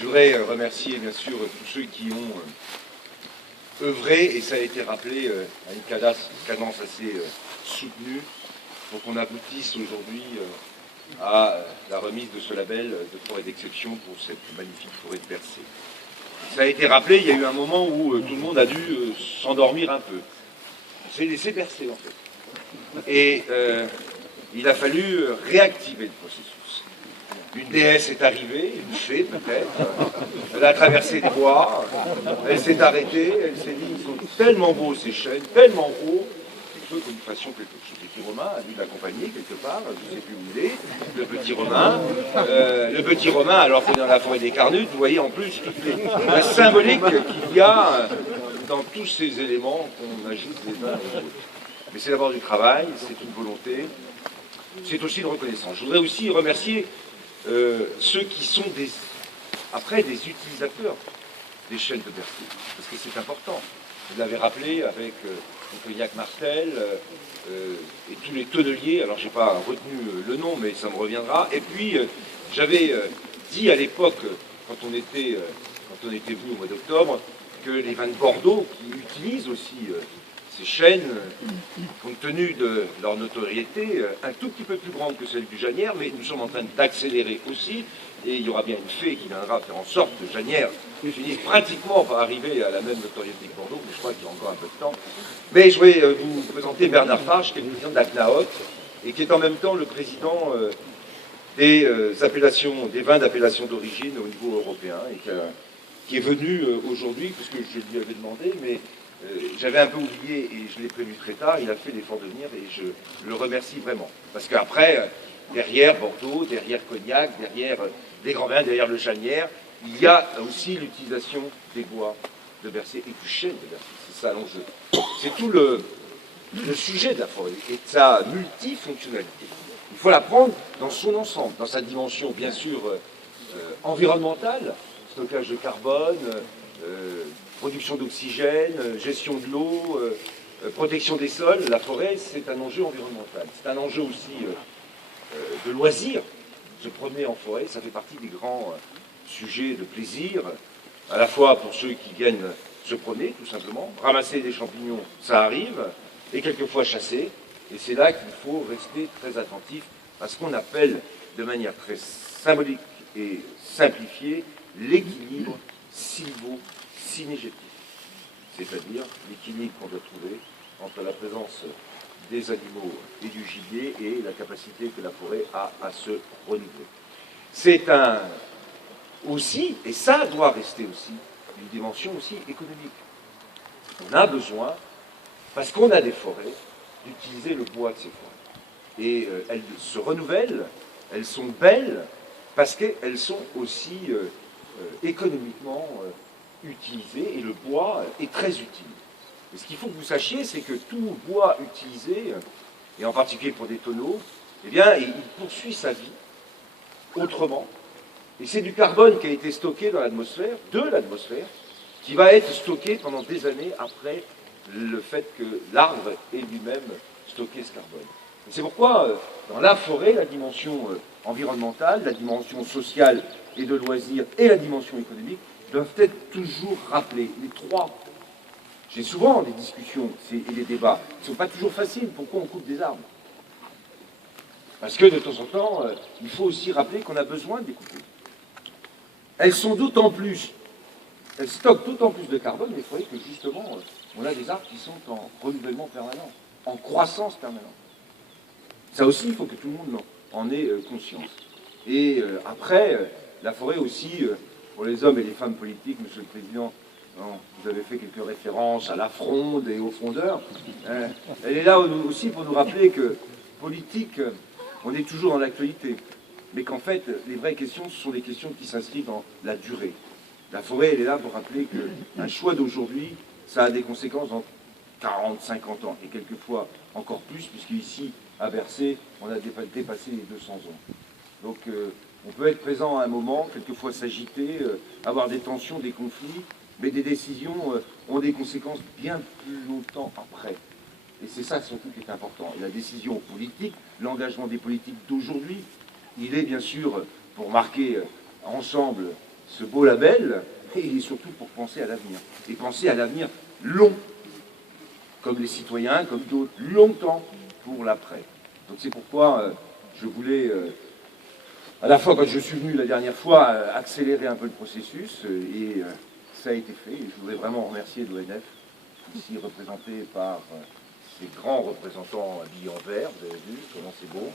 Je voudrais remercier bien sûr tous ceux qui ont œuvré, et ça a été rappelé, à une cadence assez soutenue, pour qu'on aboutisse aujourd'hui à la remise de ce label de forêt d'exception pour cette magnifique forêt de Bercé. Ça a été rappelé, il y a eu un moment où tout le monde a dû s'endormir un peu. On s'est laissé bercer en fait. Et il a fallu réactiver le processus. Une déesse est arrivée, une fée peut-être, elle a traversé les bois, elle s'est arrêtée, elle s'est dit, ils sont tellement beaux ces chênes, tellement hauts, il faut que nous fassions quelque chose. Le petit Romain a dû l'accompagner quelque part, je ne sais plus où il est, le petit Romain. Le petit Romain, alors qu'on est dans la forêt des Carnutes, vous voyez en plus la symbolique qu'il y a dans tous ces éléments qu'on ajoute les uns aux autres. Mais c'est d'abord du travail, c'est une volonté, c'est aussi de reconnaissance. Je voudrais aussi remercier ceux qui sont après des utilisateurs des chênes de Bercé, parce que c'est important. Vous l'avez rappelé avec le cognac Martel et tous les tonneliers, alors je n'ai pas retenu le nom, mais ça me reviendra. Et puis, j'avais dit à l'époque, quand on était venu au mois d'octobre, que les vins de Bordeaux, qui utilisent aussi ces chênes, compte tenu de leur notoriété, un tout petit peu plus grande que celle du Janière, mais nous sommes en train d'accélérer aussi, et il y aura bien une fée qui viendra faire en sorte que Janière finisse pratiquement par arriver à la même notoriété que Bordeaux, mais je crois qu'il y a encore un peu de temps. Mais je vais vous présenter Bernard Farge, qui est le président de la CNAOT, et qui est en même temps le président des vins d'appellation d'origine au niveau européen, et qui est venu aujourd'hui, puisque je lui avais demandé, mais j'avais un peu oublié et je l'ai prévu très tard, il a fait l'effort de venir et je le remercie vraiment. Parce qu'après, derrière Bordeaux, derrière Cognac, derrière les grands vins, derrière le Janière, il y a aussi l'utilisation des bois de Bercé et du chêne de Bercé. C'est ça l'enjeu. C'est tout le sujet de la forêt et de sa multifonctionnalité. Il faut la prendre dans son ensemble, dans sa dimension bien sûr environnementale, stockage de carbone, production d'oxygène, gestion de l'eau, protection des sols. La forêt, c'est un enjeu environnemental. C'est un enjeu aussi de loisirs. Se promener en forêt, ça fait partie des grands sujets de plaisir, à la fois pour ceux qui viennent se promener, tout simplement. Ramasser des champignons, ça arrive, et quelquefois chasser. Et c'est là qu'il faut rester très attentif à ce qu'on appelle, de manière très symbolique et simplifiée, l'équilibre sylvo-synégétique, c'est-à-dire l'équilibre qu'on doit trouver entre la présence des animaux et du gibier et la capacité que la forêt a à se renouveler. C'est aussi, et ça doit rester aussi, une dimension aussi économique. On a besoin, parce qu'on a des forêts, d'utiliser le bois de ces forêts. Et elles se renouvellent, elles sont belles, parce qu'elles sont aussi économiquement utilisées, et le bois est très utile. Et ce qu'il faut que vous sachiez, c'est que tout bois utilisé, et en particulier pour des tonneaux, eh bien, il poursuit sa vie autrement. Et c'est du carbone qui a été stocké dans l'atmosphère, de l'atmosphère, qui va être stocké pendant des années après le fait que l'arbre ait lui-même stocké ce carbone. Et c'est pourquoi, dans la forêt, la dimension environnementale, la dimension sociale et de loisirs et la dimension économique doivent être toujours rappelées. Les trois. J'ai souvent des discussions et des débats qui ne sont pas toujours faciles. Pourquoi on coupe des arbres? Parce que de temps en temps, il faut aussi rappeler qu'on a besoin de les couper. Elles sont d'autant plus, elles stockent d'autant plus de carbone, mais il faudrait que justement, on a des arbres qui sont en renouvellement permanent, en croissance permanente. Ça aussi, il faut que tout le monde en ait conscience. Et après, la forêt aussi, pour les hommes et les femmes politiques, Monsieur le Président, vous avez fait quelques références à la fronde et aux frondeurs. Elle est là aussi pour nous rappeler que politique, on est toujours dans l'actualité, mais qu'en fait, les vraies questions, ce sont des questions qui s'inscrivent dans la durée. La forêt, elle est là pour rappeler qu'un choix d'aujourd'hui, ça a des conséquences dans 40, 50 ans, et quelquefois encore plus, puisque ici, à Bercé, on a dépassé les 200 ans. Donc, on peut être présent à un moment, quelquefois s'agiter, avoir des tensions, des conflits, mais des décisions ont des conséquences bien plus longtemps après. Et c'est ça surtout qui est important. Et la décision politique, l'engagement des politiques d'aujourd'hui, il est bien sûr pour marquer ensemble ce beau label, et surtout pour penser à l'avenir. Et penser à l'avenir long, comme les citoyens, comme d'autres, longtemps pour l'après. Donc c'est pourquoi je voulais, à la fois quand je suis venu la dernière fois, accélérer un peu le processus, et ça a été fait. Et je voudrais vraiment remercier l'ONF, ici représenté par ces grands représentants habillés en vert, vous avez vu comment c'est beau.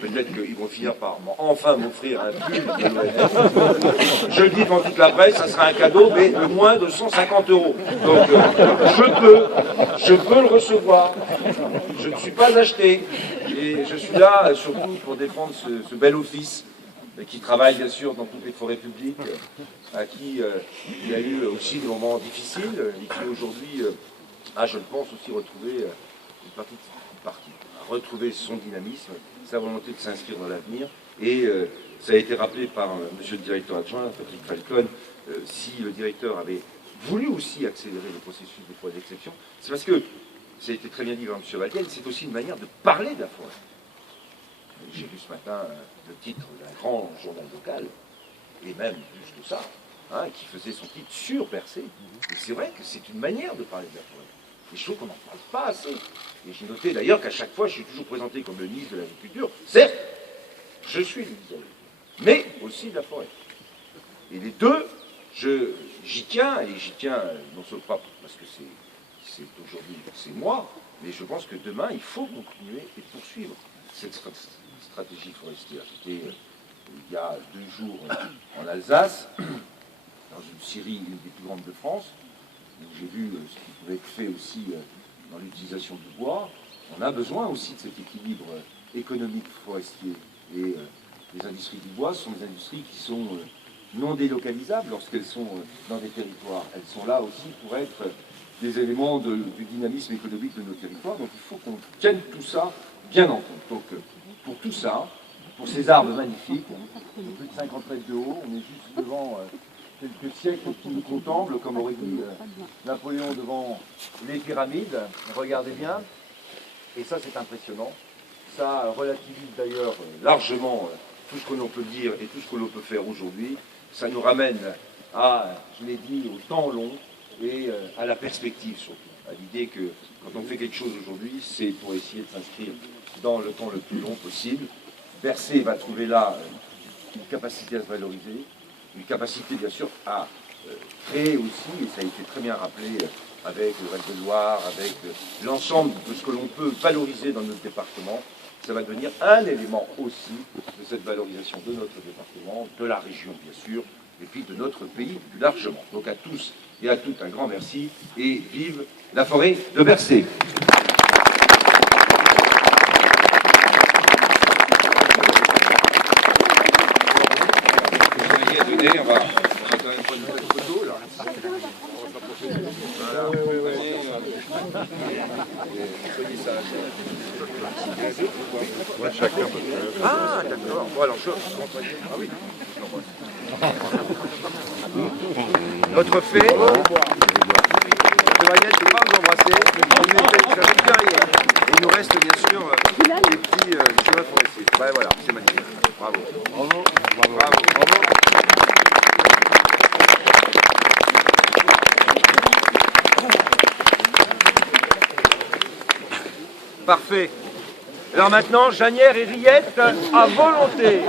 Peut-être qu'ils vont finir par enfin m'offrir un pull de l'ONF. Je le dis devant toute la presse, ça sera un cadeau, mais de moins de 150 €. Donc je peux le recevoir. Je ne suis pas acheté. Et je suis là surtout pour défendre ce bel office qui travaille bien sûr dans toutes les forêts publiques, à qui il y a eu aussi des moments difficiles, et qui aujourd'hui je le pense aussi retrouver retrouver son dynamisme, sa volonté de s'inscrire dans l'avenir. Et ça a été rappelé par monsieur le directeur adjoint, Patrick Falcon, si le directeur avait voulu aussi accélérer le processus des forêts d'exception, c'est parce que, ça a été très bien dit par M. Valdienne, c'est aussi une manière de parler de la forêt. J'ai lu ce matin le titre d'un grand journal local, et même plus que ça, qui faisait son titre sur Bercé. Et c'est vrai que c'est une manière de parler de la forêt. Et je trouve qu'on n'en parle pas assez. Et j'ai noté d'ailleurs qu'à chaque fois, je suis toujours présenté comme le ministre de l'Agriculture. Certes, je suis le ministre de l'Agriculture, mais aussi de la forêt. Et les deux, j'y tiens, et j'y tiens non seulement pas parce que c'est aujourd'hui, c'est moi, mais je pense que demain, il faut continuer et poursuivre cette stratégie forestière. J'étais il y a 2 jours en Alsace, dans une scierie, une des plus grandes de France, où j'ai vu ce qui pouvait être fait aussi dans l'utilisation du bois. On a besoin aussi de cet équilibre économique forestier. Et les industries du bois sont des industries qui sont non délocalisables lorsqu'elles sont dans des territoires. Elles sont là aussi pour être des éléments du dynamisme économique de nos territoires. Donc il faut qu'on tienne tout ça bien en compte. Donc pour tout ça, pour ces arbres magnifiques, de plus de 50 mètres de haut, on est juste devant quelques siècles qui nous contemplent, comme aurait dit Napoléon devant les pyramides. Regardez bien, et ça c'est impressionnant. Ça relativise d'ailleurs largement tout ce que l'on peut dire et tout ce que l'on peut faire aujourd'hui. Ça nous ramène à, je l'ai dit, au temps long et à la perspective surtout. À l'idée que quand on fait quelque chose aujourd'hui, c'est pour essayer de s'inscrire dans le temps le plus long possible. Bercé va trouver là une capacité à se valoriser, une capacité bien sûr à créer aussi, et ça a été très bien rappelé avec le Val-de-Loire, avec l'ensemble de ce que l'on peut valoriser dans notre département. Ça va devenir un élément aussi de cette valorisation de notre département, de la région bien sûr, et puis de notre pays plus largement. Donc à tous et à toutes un grand merci, et vive la forêt de Bercé. On va quand même prendre une petite photo là. Voilà. Soyez sages. Ouais, chacun. Ah d'accord. Bon alors je rentre. Ah oui. Notre fait. Le Mariette, je ne vais pas vous embrasser. Vous avez bien rien. Et il nous reste bien sûr les petits chemins forestiers. Ouais, voilà, c'est magnifique. Bravo. Bravo. Bravo. Bravo. Parfait. Alors maintenant, Janière et Riette à volonté.